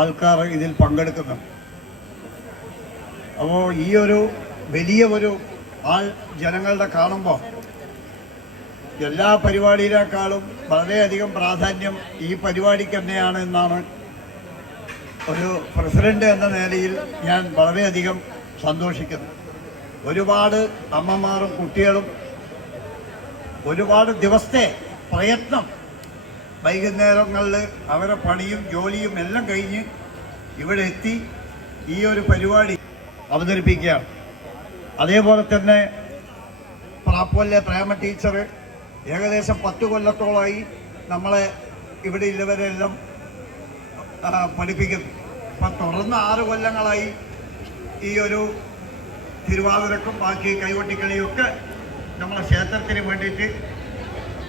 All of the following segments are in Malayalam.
ആൾക്കാർ ഇതിൽ പങ്കെടുക്കുന്നുണ്ട്. അപ്പോൾ ഈ ഒരു വലിയ ഒരു ആൾ ജനങ്ങളുടെ കാണുമ്പോൾ എല്ലാ പരിപാടിയിലേക്കാളും വളരെയധികം പ്രാധാന്യം ഈ പരിപാടിക്ക് തന്നെയാണ് എന്നാണ് ഒരു പ്രസിഡന്റ് എന്ന നിലയിൽ ഞാൻ വളരെയധികം സന്തോഷിക്കുന്നു. ഒരുപാട് അമ്മമാരും കുട്ടികളും ഒരുപാട് ദിവസത്തെ പ്രയത്നം വൈകുന്നേരങ്ങളിൽ അവരെ പണിയും ജോലിയും എല്ലാം കഴിഞ്ഞ് ഇവിടെ എത്തി ഈ ഒരു പരിപാടി അവതരിപ്പിക്കുകയാണ്. അതേപോലെ തന്നെ പ്രാപ്പൂരിലെ പ്രേമ ടീച്ചർ ഏകദേശം 10 കൊല്ലത്തോളമായി നമ്മളെ ഇവിടെ ഉള്ളവരെല്ലാം പഠിപ്പിക്കുന്നു. അപ്പം തുടർന്ന് 6 കൊല്ലങ്ങളായി ഈ ഒരു തിരുവാതിരക്കും ബാക്കി കൈകൊട്ടിക്കളിയൊക്കെ നമ്മളെ ക്ഷേത്രത്തിന് വേണ്ടിയിട്ട്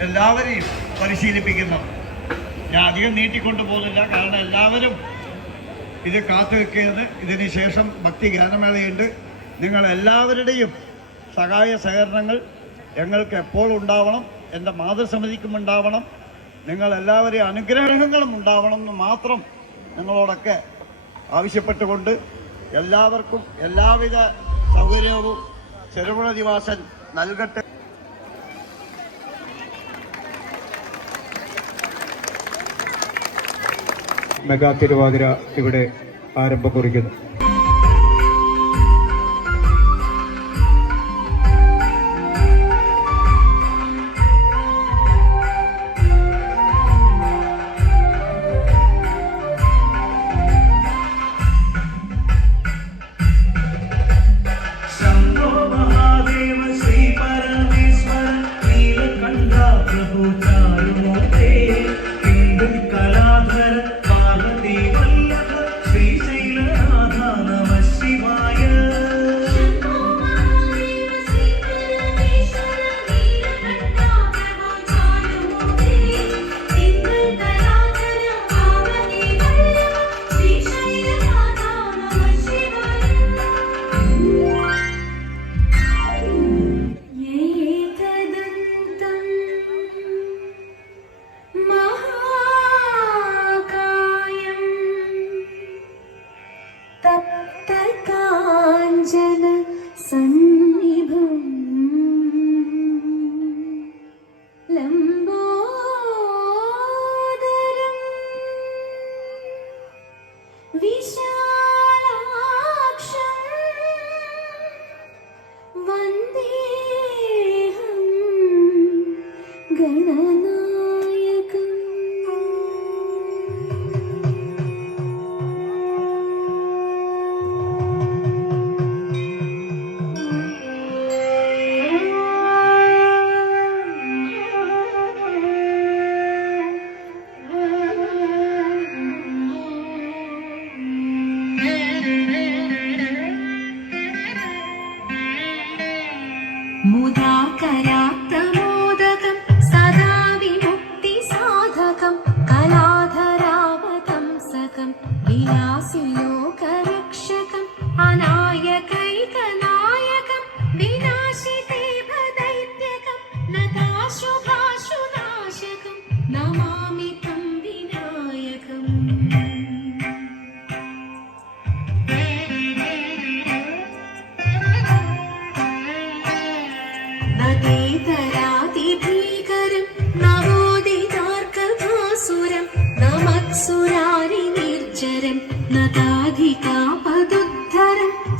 എല്ലാവരെയും പരിശീലിപ്പിക്കുന്നു. ഞാൻ അധികം നീട്ടിക്കൊണ്ടു പോകുന്നില്ല, കാരണം എല്ലാവരും ഇത് കാത്തു വെക്കുന്നത്. ഇതിന് ശേഷം ഭക്തി ഗാനമേളയുണ്ട്. നിങ്ങളെല്ലാവരുടെയും സഹായ സഹകരണങ്ങൾ ഞങ്ങൾക്ക് എപ്പോഴും ഉണ്ടാവണം, എൻ്റെ മാതൃസമിതിക്കും ഉണ്ടാവണം, നിങ്ങളെല്ലാവരെയും അനുഗ്രഹങ്ങളും ഉണ്ടാവണം എന്ന് മാത്രം നിങ്ങളോടൊക്കെ ആവശ്യപ്പെട്ടുകൊണ്ട് എല്ലാവർക്കും എല്ലാവിധ സൗകര്യവും ചെറുപുഴനിവാസൻ നൽകട്ടെ. മെഗാ തിരുവാതിര ഇവിടെ ആരംഭം കുറിക്കുന്നു.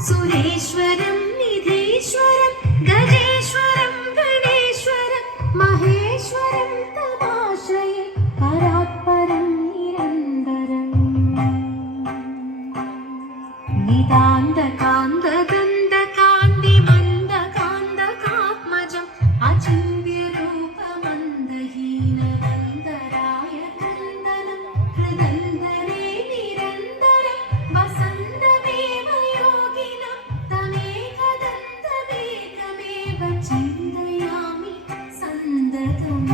സുരേശ്വരം നിധീശ്വരം ഗജേശ്വരം ഗണേശ്വരം മഹേശ്വരം തമാശയെ പരാത്പരം നിരന്തരം നിതാന്ത കാന്ത ഗന്ധ കാന്തി മന്ദ കാന്ത കാത്മജം അചിന്യ രൂപമന്ദഹീന വന്ദരായ കന്ദനം ഹൃദന്തരേ നിരന്തരം വസന്തമേവ യോഗിനം തമേകദന്തമേകമേവ ചിന്തയാമി സന്തതം.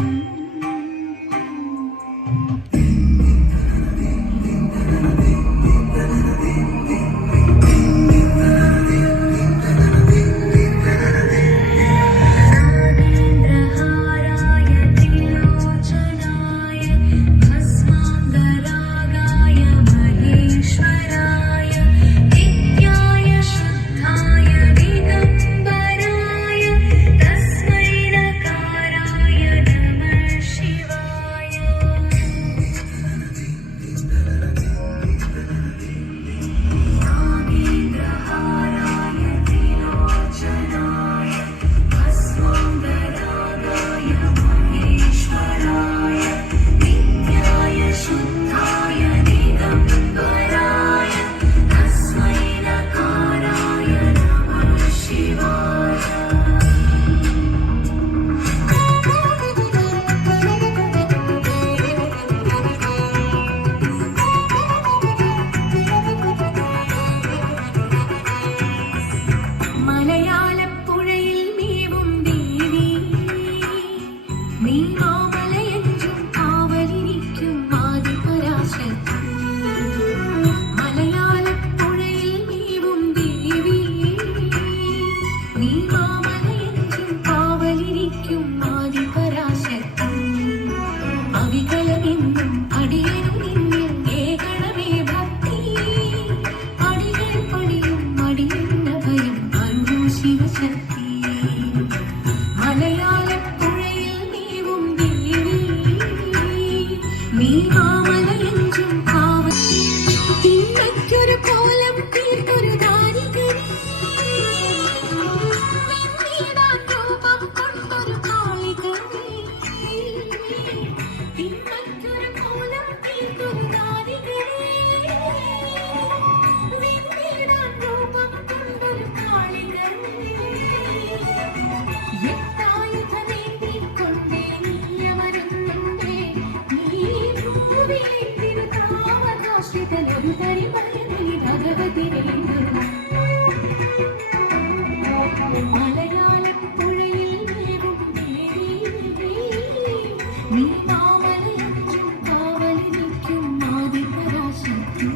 പരിമളി ഭഗവതി വേണ്ടു മലയാളപ്പുഴയിൽ വേഗം നീ മാമലയഞ്ചും കാവലി നിൽക്കും ആദിപരാശക്തി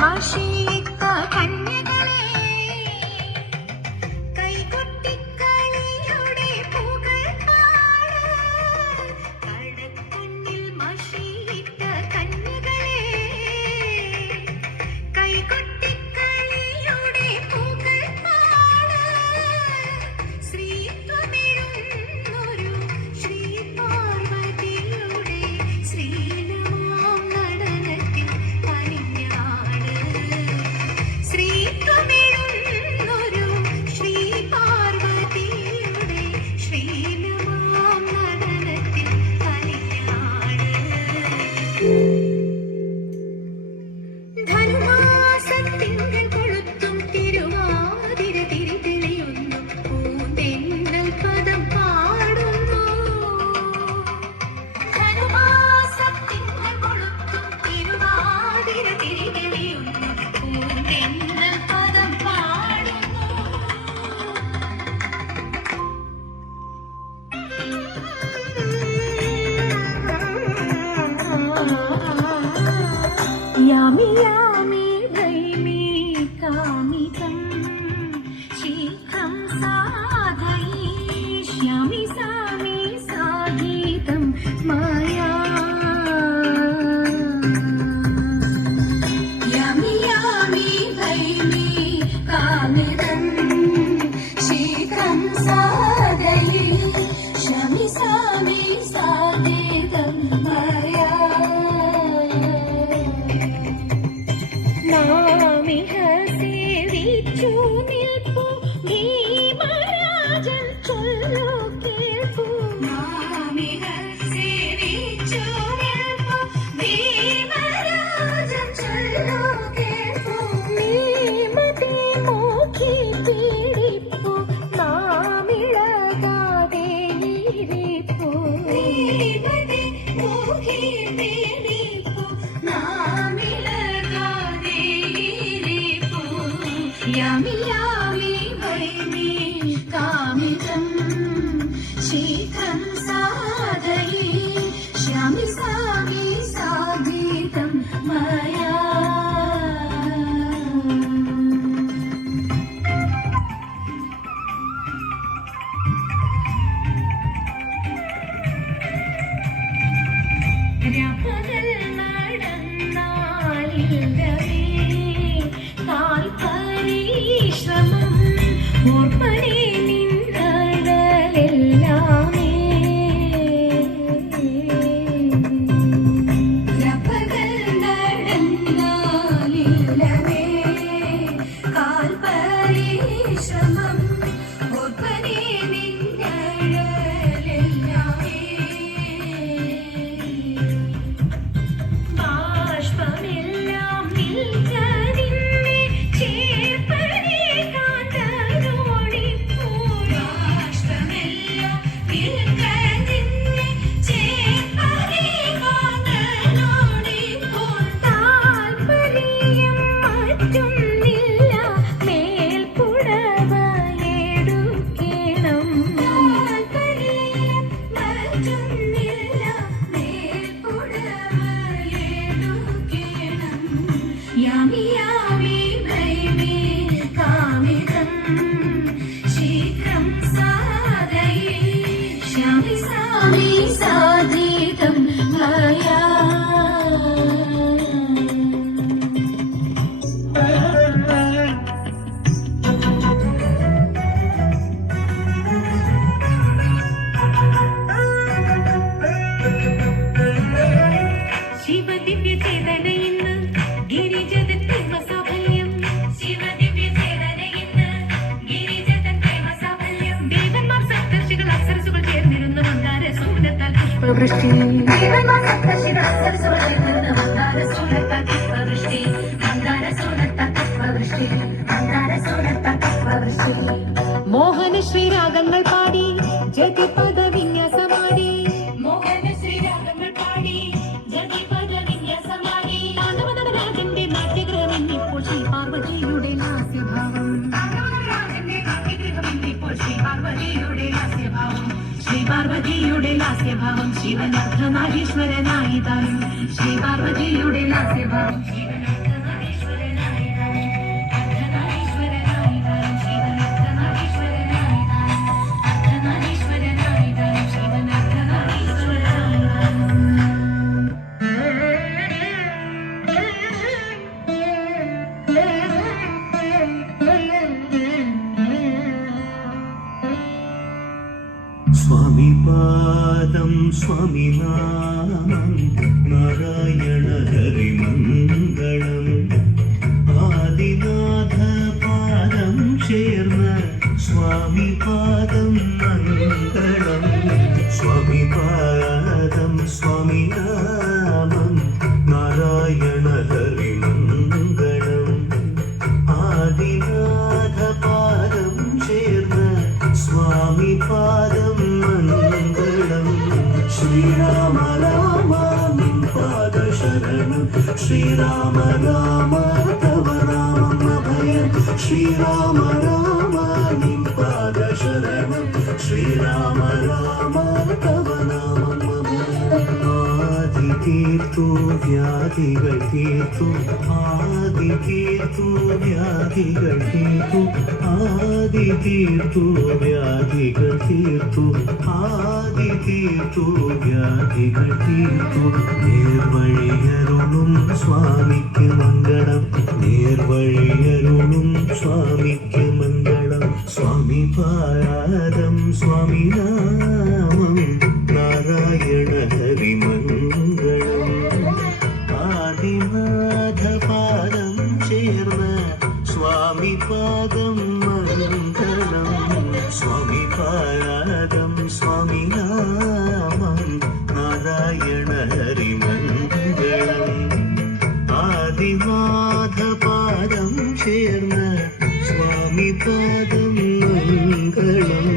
മഷിയിട്ട കന്യകളെ കൈകൊട്ടിക്കളിയുടെ പുകൾ പാട് കടക്കണ്ണിൽ മഷിയിട്ട കന്യകളെ കൈകൊട്ടിക്കളിയുടെ പുകൾ പാട് ശ്രീത്വമെഴുന്നൊരു ശ്രീ പാർവതിയുടെ ശ്രീലമാം നടനത്തിൽ അണിഞ്ഞാട് ശ്രീത്വമെഴുന്നൊരു ശ്രീ പാർവതിയുടെ ശ്രീലമാം നടനത്തിൽ അണിഞ്ഞാട് ധനുമാസത്തിങ്കൾ കൊളുത്തും തിരുവാതിര തിരിതെളിയുന്നു പൂന്തെന്നൽ പദം പാടുന്നു ധനുമാസത്തിങ്കൾ കൊളുത്തും തിരുവാതിര തിരിതെളിയുന്നു പൂന്തെന്നൽ പദം പാടുന്നു यामि यामि भैमि कामितं शीघ्रं साधयिष्यामि सामि साधितं मया यामि यामि भैमि कामितं शीघ्रं साधयिष्यामि सामि साधितं मया നാമിഹ സേവിച്ചു നിൽപ്പു ഭീമരാജൻ ചൊല്ലു കേൾപ്പു നാമിഹ സേവിച്ചു നിൽപ്പു ഭീമരാജൻ ചൊല്ലു കേൾപ്പു നീമതി മോഖി പീഡിപ്പു നാമിളകാതെ ഇരിപ്പു നീമതി മോഖി പീഡിപ്പു നാമിളകാതെ ഇരിപ്പു यामि यामि भैमि कामितं शीघ्रं साधयिष्यामि सामि साधितं मया രാപകൽ നടന്നാലില്ലവേ കാൽപരിശ്രമം ഓർമ്മനെ നിന്നഴലെല്ലാമേ स्वामी साधितं मया शिव दिव्य चेतन इന്ന് ഗിരിജതൻ പ്രേമസാഫല്യം ശിവ ദിവ്യ ചേതന ഇന്ന് ഗിരിജതൻ പ്രേമസാഫല്യം ദേവന്മാർ സപ്തർഷികൾ അപ്സരസുകൾ ചേർന്നിരുന്നു മന്ദാരസൂനത്താൽ പുഷ്പവൃഷ്ടി ദേവന്മാർ സപ്തർഷികൾ അപ്സരസുകൾ ചേർന്നിരുന്നു മന്ദാരസൂനത്താൽ പുഷ്പവൃഷ്ടി മന്ദാരസൂനത്താൽ പുഷ്പവൃഷ്ടി മന്ദാരസൂനത്താൽ പുഷ്പവൃഷ്ടി മോഹന ശ്രീരാഗങ്ങൾ പാടി ജതിപദ വിന്യാസമാടി മോഹന ശ്രീരാഗങ്ങൾ പാടി ജതിപദ വിന്യാസമാടി താണ്ഡവനടരാജന്റെ നാട്യഗ്രഹമെന്നിപ്പോൾ ശ്രീ പാർവതിയുടെ ലാസ്യഭാവം താണ്ഡവനടരാജന്റെ നാട്യഗ്രഹമെന്നിപ്പോൾ ശ്രീ പാർവതിയുടെ ലാസ്യഭാവം ശ്രീ പാർവതിയുടെ ലാസ്യഭാവം ശിവൻ അർദ്ധനാരീശ്വരനായി താനും ശ്രീ പാർവതിയുടെ ലാസ്യഭാവം ശിവൻ അർദ്ധനാരീശ്വരനായി താനും അർദ്ധനാരീശ്വരനായി താനും ശിവൻ അർദ്ധനാരീശ്വരനായി താനും അർദ്ധനാരീശ്വരനായി താനും ശിവൻ അർദ്ധനാരീശ്വരനായി താനും स्वामी पादं स्वामी नामं नारायण हरि मङ्गलम् आदिनाथ पादं ചേർന്ന स्वामी पादं मङ्गलम् स्वामी पादं स्वामी नामं नारायण हरि मङ्गलम् आदिनाथ पादं ചേർന്ന स्वामी पादं मङ्गलम् श्रीराम राम निं पादशरणं श्रीराम राम तव नामम् अभयं श्रीराम राम निं पादशरणं श्रीराम राम तव नामम् अभयम् ആദിതീർത്തു വ്യാധികൾ തീർത്തു ആദിതീർത്തു വ്യാധികൾ തീർത്തു ആദിതീർത്തു വ്യാധികൾ തീർത്തു ആദിതീർത്തു വ്യാധികൾ തീർത്തു നേർവഴിയരുളും സ്വാമിക്ക് മംഗളം നേർവഴിയരുളും സ്വാമിക്ക് മംഗളം സ്വാമി പാദം സ്വാമി നാമം നാരായണ ഹരി മംഗളം ആദിനാഥ പാദം ചേർന്ന സ്വാമി പാദം മംഗളം സ്വാമി പാദം സ്വാമി നാമം നാരായണ ഹരി മംഗളം ആദിനാഥ പാദം ചേർന്ന സ്വാമി പാദം മംഗളം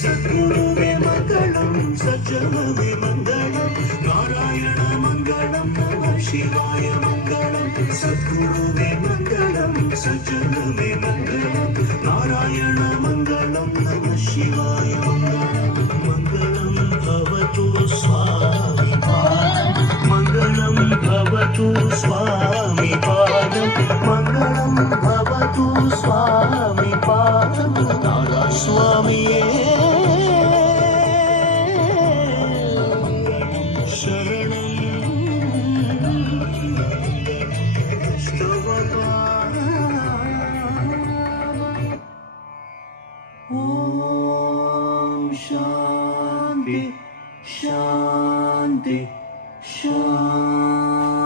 സദ്ഗുരുവേ മംഗളം സജ്ജനവേ മംഗളം നാരായണ മംഗളം നമ ശിവായ മംഗളം സദ്ഗുരുവേ മംഗളം സജ്ജനവേ മംഗളം നാരായണ മംഗളം നമ ശിവായ മംഗളം മംഗളം ഭവതു സ്വാമി പാദം മംഗളം ഭവതു സ്വാമി പാദം മംഗളം ഭവതു സ്വാമി പാദം നാരാ സ്വാമിയേ ഓം ശാന്തി ശാന്തി ശാന്തി